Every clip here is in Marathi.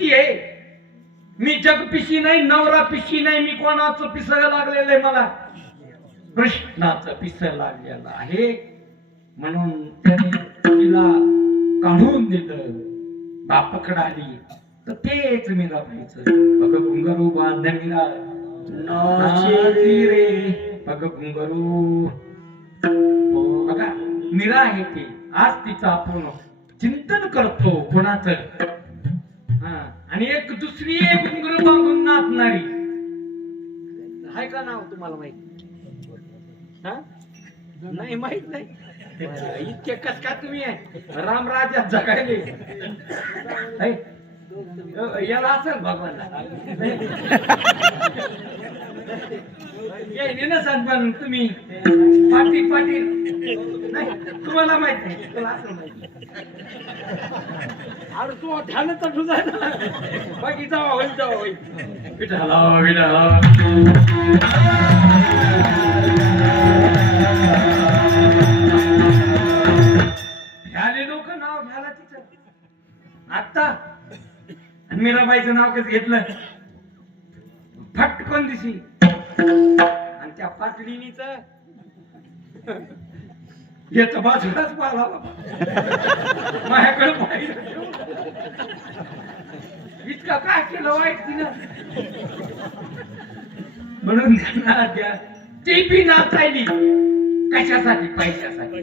आहे. मी जग पिशी नाही, नवरा पिशी नाही, मी कोणाचं पिसळ लागलेलं आहे, मला कृष्णाचं पिसळ लागलेलं आहे. म्हणून त्याने तिला काढून दिलं. बापाकडे आली तर तेच मीरा व्हायचं. बघ घुंगरू बांध मीरा नाची रे, बघ घुंगरू. बघा मीरा आहे ती. आज तिचं आपण चिंतन करतो कोणाचं. आणि एक दुसरी एक घुंगरू बांधून नाचणारी आहे का नाव तुम्हाला माहित? नाही माहित नाही. इतके कस का तुम्ही रामराज्यात जगायले याला असेल भगवान म्हणून तुम्ही पाटील पाटील नाही तुम्हाला माहित नाही, तुला असं माहिती. अरे तू ध्यान तर तुझा ना बाकी जावा होईल जावा होईल. विठाला विठाला घ्याले लोक नाव घ्याला तिचं. आता मीराबाईचं नाव कसं घेतलं फटकन दिसी. आणि त्या पाटलीनीच येत बाजूलाच पाहिला माझ्याकडे पाहिलं. इतका काय केलं वाईट तिनं. म्हणून द्या ती बी नाचायली. कशासाठी? पैशासाठी.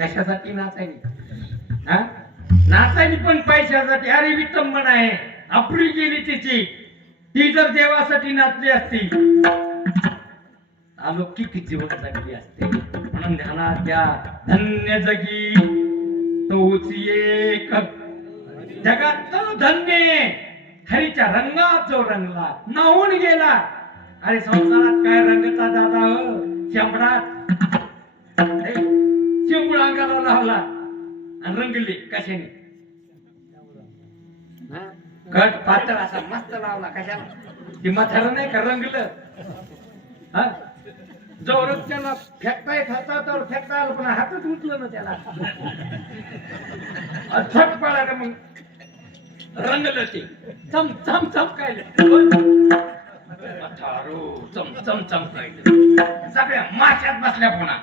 कशासाठी नाचायली? नाचायली पण पैशासाठी. अरे विटंबना आहे. आपली गेली तिची. ती जर देवासाठी नाचली असती अलौकिक जीवन जगली असते. म्हणून ध्यानात घ्या. धन्य जगी तोच एक जगात तो धन्य. हरीच्या रंगात जो रंगला नाहून गेला. अरे संसारात काय रंगता दादा शेंबडात शेंबूड अंगाला लावला आणि रंगली कशाने? कट पातळ असा मस्त लावला कशाला? ती म्हातारं नाही का रंगलं. जोर त्याला फेकता येत होता तर फेकता आलं पण हातच उचलं ना त्याला. छट पळाला मग रंगलं ते चम चम चमकायलं. चम चम चमकायलं. सगळ्या माशात बसल्या पुन्हा.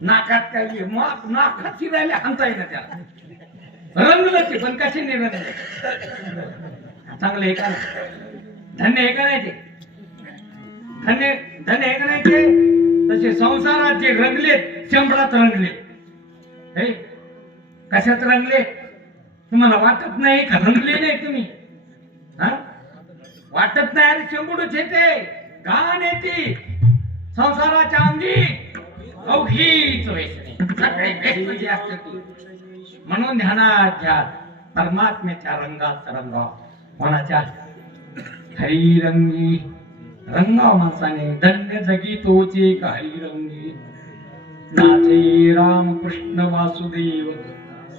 नाकात काय नाकात शिरायला हाणता येईना त्याला. रंगलं ते पण कशाने रंगलं? चांगलं आहे का? धन्य आहे का नाही ते? धन्य धन्य आहे का नाही ते? तसे संसारात जे रंगलेत शेंबडात रंगले. हे कशात रंगले? तुम्हाला वाटत नाही का रंगले नाही तुम्ही? वाटत नाही. अरे शेंबूडच येते घाण येते संसाराच्या अंगी. अवघीच व्यसने सगळे व्यसने असते. म्हणून ध्यानात घ्या. परमात्म्याच्या रंगात रंगा. कोणाच्या? हरिरंगी रंगाव माणसाने. धन्य जगी तोच एक हरिरंगी. नाचे राम कृष्ण वासुदेव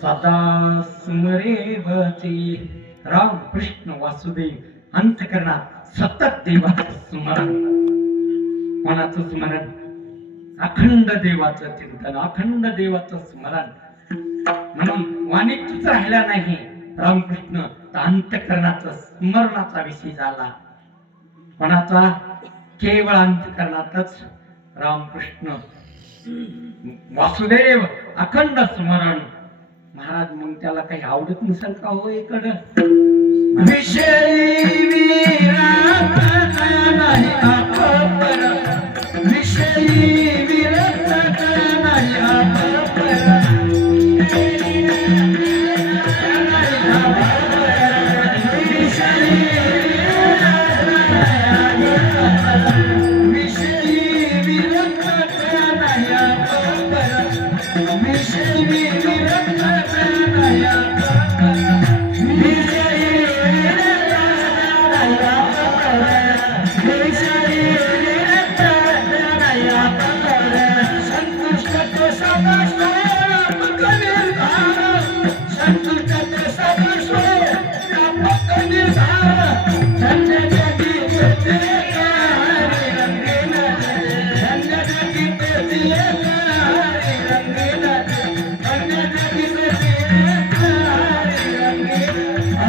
सदा स्मरेवती. राम कृष्ण वासुदेव अंतकरणात सतत देवाचं स्मरण. कोणाचं स्मरण? अखंड देवाचं चिंतन, अखंड देवाचं स्मरण. म्हणून वाणीतच राहिला नाही रामकृष्ण तर अंतकरणाचा स्मरणाचा विषय झाला. कोणाचा? केवळ अंतकरणातच रामकृष्ण वासुदेव अखंड स्मरण. महाराज मग त्याला काही आवडत नसेल का हो इकडं? विषयी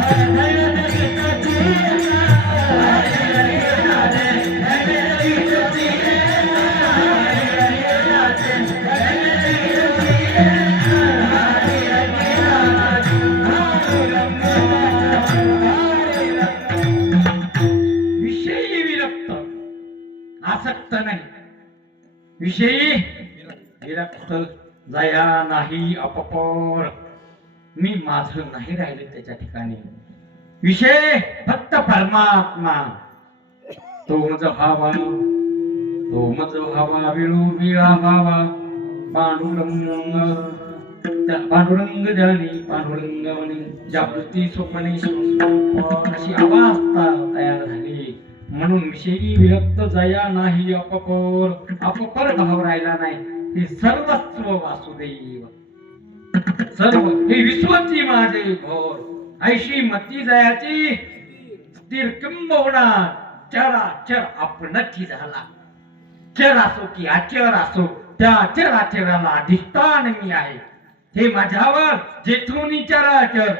Hare विषयी विरक्त आसक्त नाही, विषयी विरक्त जया नाही अपपर. मी माझं नाही राहिले त्याच्या ठिकाणी. विषय फक्त परमात्मा. तो मज व्हावा, तो मज व्हावा, विळू विळा व्हावा. पांडुरंग पांडुरंग जाणी पांडुरंगवणी जागृती स्वप्ने अशी अवस्था तयार झाली. म्हणून विषयी विरक्त जया नाही अपपर. अपपर भाव राहिला नाही. हे सर्वस्व वासुदेव, सर्व हे विश्वची माझे भोर. ऐशी मती जयाची स्थिर किंबहुना चराचर आपणची झाला. चर असो की अचर असो, त्या चराचराला अधिष्ठान मी आहे. हे माझ्यावर जेथून चराचर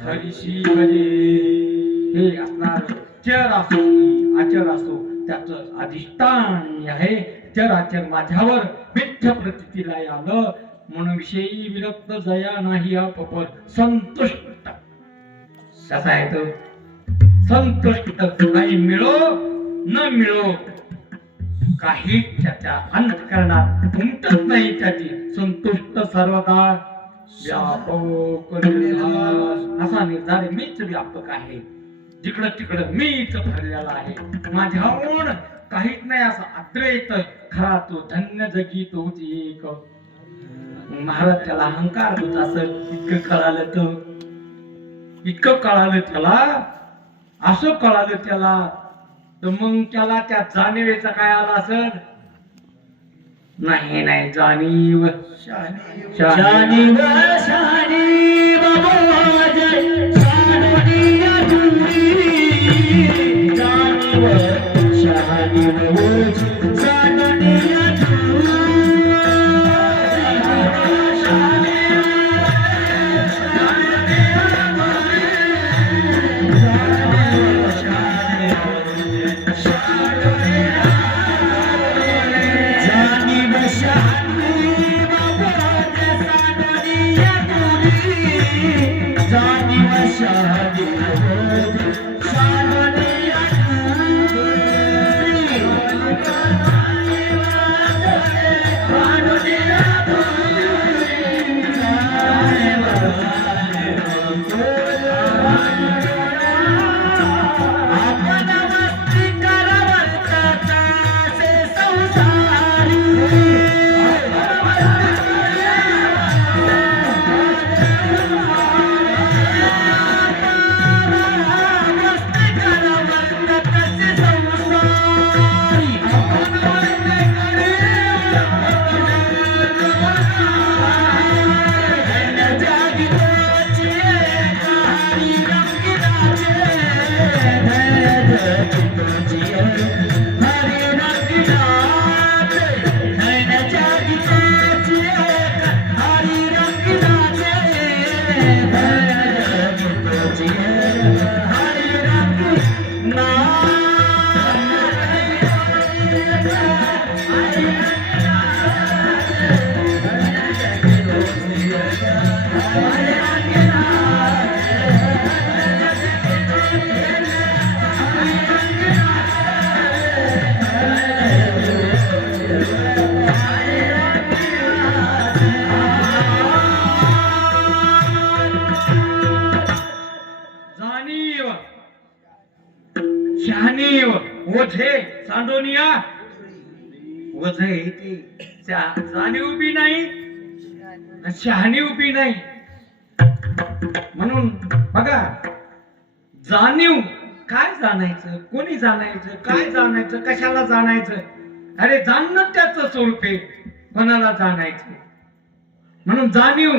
हरिशी भजे. हे असणार चर असो की अचर असो, त्याचं अधिष्ठान मी आहे. चराचर माझ्यावर मिथ्य प्रतीला आलं. म्हणून विषयी विरक्त जया नाही अपपर. संतुष्ट कसा आहे तो? संतुष्ट. काही मिळो न मिळो, काही त्याच्या अंतःकरणात उमटत नाही. त्याची संतुष्ट सर्वदा व्यापक असा निर्धार. मीच व्यापक आहे, जिकडं तिकडं मीच भरलेला आहे. माझ्याहून काहीच नाही असा अद्वैत खरा तो. धन्य जगी तोच एक. महाराज त्याला अहंकार होत असं इतकं कळालं. तर इतकं कळालं त्याला, असं कळालं त्याला. तर मग त्याला त्या जाणीवेचा काय आला असं? नाही नाही जाणीव जाणीव शानी बाबा जय शानोनिया तुरी. जाणीव शानी बाबा शानोनिया शहाणीव ओझे सांडोनिया. ओझे ती जाणीव बी नाही, शहाणीव बी नाही. म्हणून बघा, जाणीव काय जाणायचं, कोणी जाणायचं, काय जाणायचं, कशाला जाणायचं. अरे जाणणं त्याचं स्वरूप आहे, कोणाला जाणायचं. म्हणून जाणीव.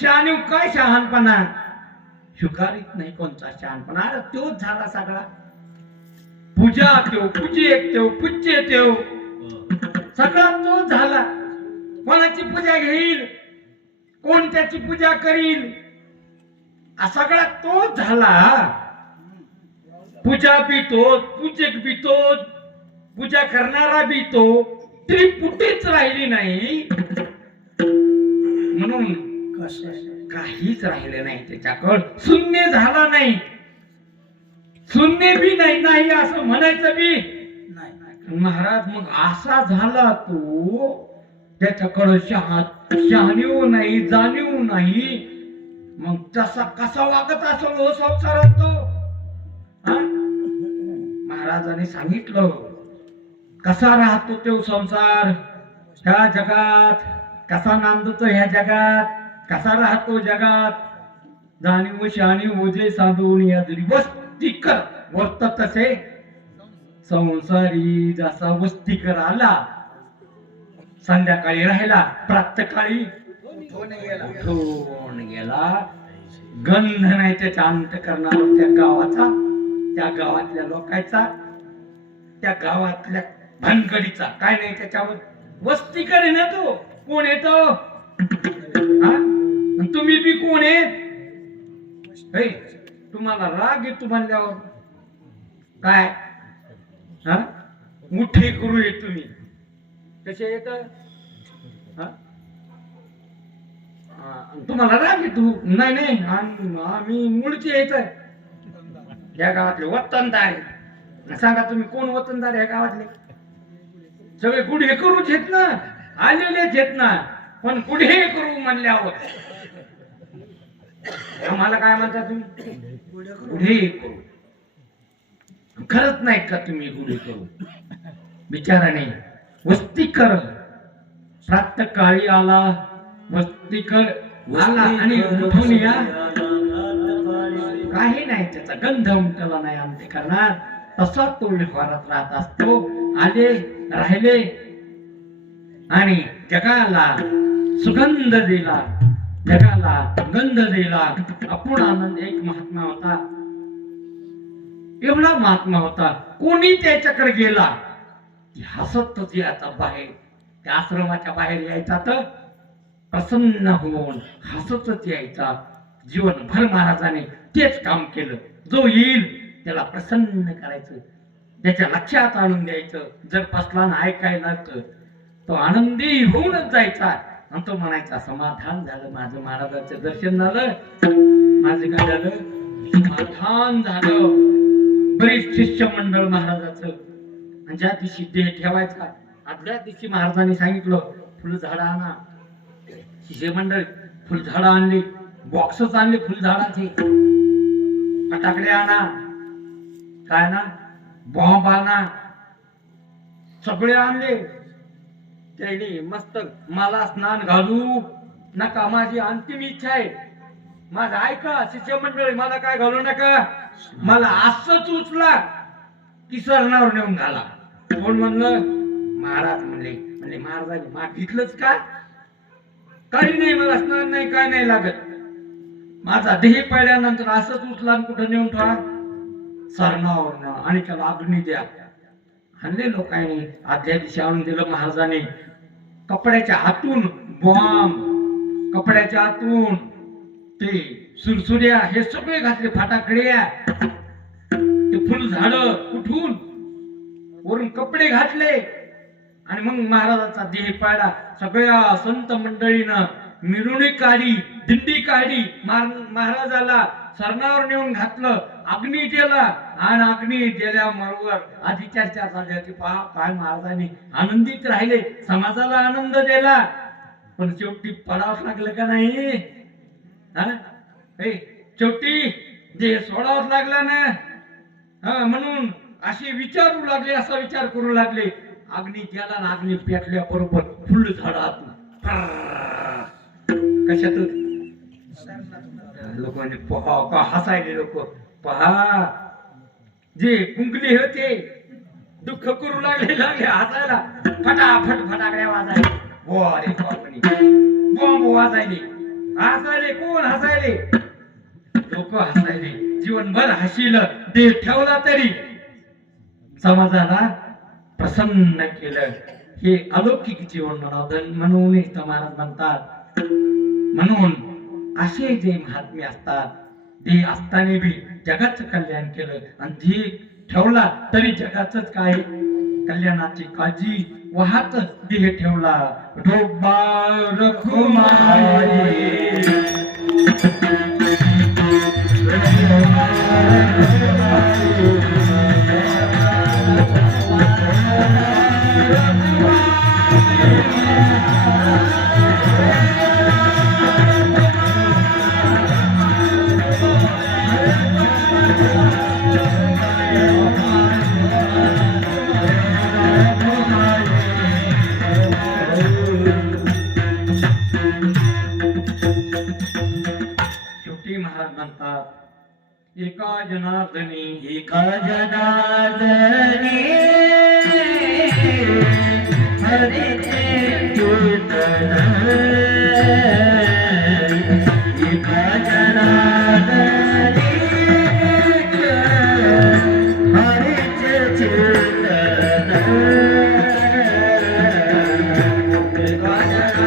शहाणीव काय शहाणपणा, स्वीकारित नाही कोणता शहाणपणा. अरे तोच झाला सगळा. पूजा त्यो, पूजेक त्यो, पूज्य त्यो, सगळा तोच झाला. कोणाची पूजा घेईल, कोण त्याची पूजा करील, सगळा तोच झाला. पूजा बी तोच, पूजक बी तोच, पूजा करणारा बी तो. त्रिपुटीच राहिली नाही. म्हणून काहीच राहिले नाही त्याच्याकडं, शून्य झाला नाही, शून्य बी नाही असं म्हणायचं बी नाही. महाराज मग असा झाला तो, त्याच्याकडं शहाणीव नाही, जाणीव नाही, मग तसा कसा वागत असेल हो संसारात तो? महाराजांनी सांगितलं कसा राहतो तो संसार ह्या जगात, कसा नांदतो ह्या जगात, कसा राहतो जगात. जाणीव शहाणीव ओझे साधून या जरी वस्तीकर वर्त तसे संसारी. जसा वस्तीकर आला, संध्याकाळी राहिला, प्रातःकाळी उठून गेला. गंध नाही त्याच्या अंतःकरणावर त्या गावाचा, त्या गावातल्या लोकांचा, त्या गावातल्या भानगडीचा काय नाही त्याच्यावर. वस्तीकर आहे ना तो. कोण येतो? तुम्ही बी कोण आहे? तुम्हाला राग येतो म्हणल्यावर काय मुठे करू ये तुम्ही कसे येत? तुम्हाला राग येतो? नाही आम्ही मूळचे येत या गावातले वतनदार. सांगा तुम्ही कोण वतनदार या गावातले? सगळे गुढे करूच येत ना, आलेलेच येत ना, पण गुढे करू म्हणल्यावर आम्हाला काय म्हणता तुम्ही? गुढे करू. खरंच नाही का तुम्ही गुढे करू? बिचाराने वस्तीकर प्रातःकाळी आला, वस्तीकर आला आणि उठून या. काही नाही त्याचा गंध उमटला नाही अंतःकरणात. तसा तो व्यवहारात राहत असतो. आले राहिले आणि जगाला सुगंध दिला, जगाला गंध दिला. अपूर्ण आनंद. एक महात्मा होता, एवढा महात्मा होता, कोणी त्याच्याकडे गेला की हसतच यायचा बाहेर. त्या आश्रमाच्या बाहेर यायचा तर प्रसन्न होऊन हसतच यायचा. जीवनभर महाराजाने तेच काम केलं. जो येईल त्याला प्रसन्न करायचं, त्याच्या लक्षात आणून द्यायचं. जर फसला ना ऐकायला तर तो आनंदी होऊनच जायचा आणि तो म्हणायचा समाधान झालं, माझं महाराजांचं दर्शन झालं, माझं काय झालं? समाधान झालं. बरीच शिष्य मंडळ महाराजाचं. आणि ज्या दिवशी देह ठेवायचा आदल्या दिवशी महाराजांनी सांगितलं फुलझाड आणा. शिष्य मंडळ फुलझाड आणली, बॉक्सच आणले फुलझाडाचे. फटाकडे आणा, काय ना बॉम्ब आणा, सगळे आणले. त्याने मस्त मला स्नान घालू नका, माझी अंतिम इच्छा आहे, माझं ऐका शिष्य मंडळी, मला काय घालू नका, मला असंच उचला की सरणावर नेऊन घाला. कोण म्हणलं? महाराज म्हणले महाराजांनी मागितलंच का? काही नाही, मला स्नान नाही, काय नाही लागत, माझा देह पडल्यानंतर असंच उचला कुठं नेऊन ठेवा सरणावर आणि त्याला अग्नी द्या. हल्ले लोकांनी आदल्या दिवशी आणून दिलं महाराजांनी. कपड्याच्या हातून बॉम्ब, कपड्याच्या हातून ते सुरसुऱ्या हे सगळे घातले, फटाकडे, ते फुलझाड उठून वरून कपडे घातले आणि मग महाराजांचा देह पाळला. सगळ्या संत मंडळीनं मिरवणूक काढली, दिंडी काढली, महाराजाला सरणावर नेऊन घातलं, अग्नी दिला आणि अग्नी दिल्याबरोबर आधी चर्चा झाली होती. पहा काय महाराजांनी आनंदित राहिले, समाजाला आनंद दिला, पण शेवटी पडावं लागलं का नाही? शेवटी जे सोडावंच लागला ना. म्हणून असे विचारू लागले, असा विचार करू लागले. अग्नी द्याला ना, अग्नी पेटल्या बरोबर फुल झाडात कशात लोकांनी पहा का हसायले लोक. पहा जे कुंकले होते दुःख करू लागले हसायला, फटाफट फटाकड्या वाजायला, बॉम्ब वाजायले, हसायले. कोण हसायले? लोक हसायले. जीवनभर हसीलं, देह ठेवला तरी समाजाला प्रसन्न केलं. हे अलौकिक जीवन म्हणावं म्हणून महाराज म्हणतात. म्हणून असे जे महात्मे असतात, देह असताना बी जगाचं कल्याण केलं आणि देह ठेवला तरी जगाचंच काय कल्याणाची काळजी वाहत देह ठेवला. ढोबा रखुमाई शेवटी महाराज म्हणतात एका जनार्दनी एका जनार्दनी हरिचे कीर्तन एका जनार्दनी हरिचे कीर्तन एका हरे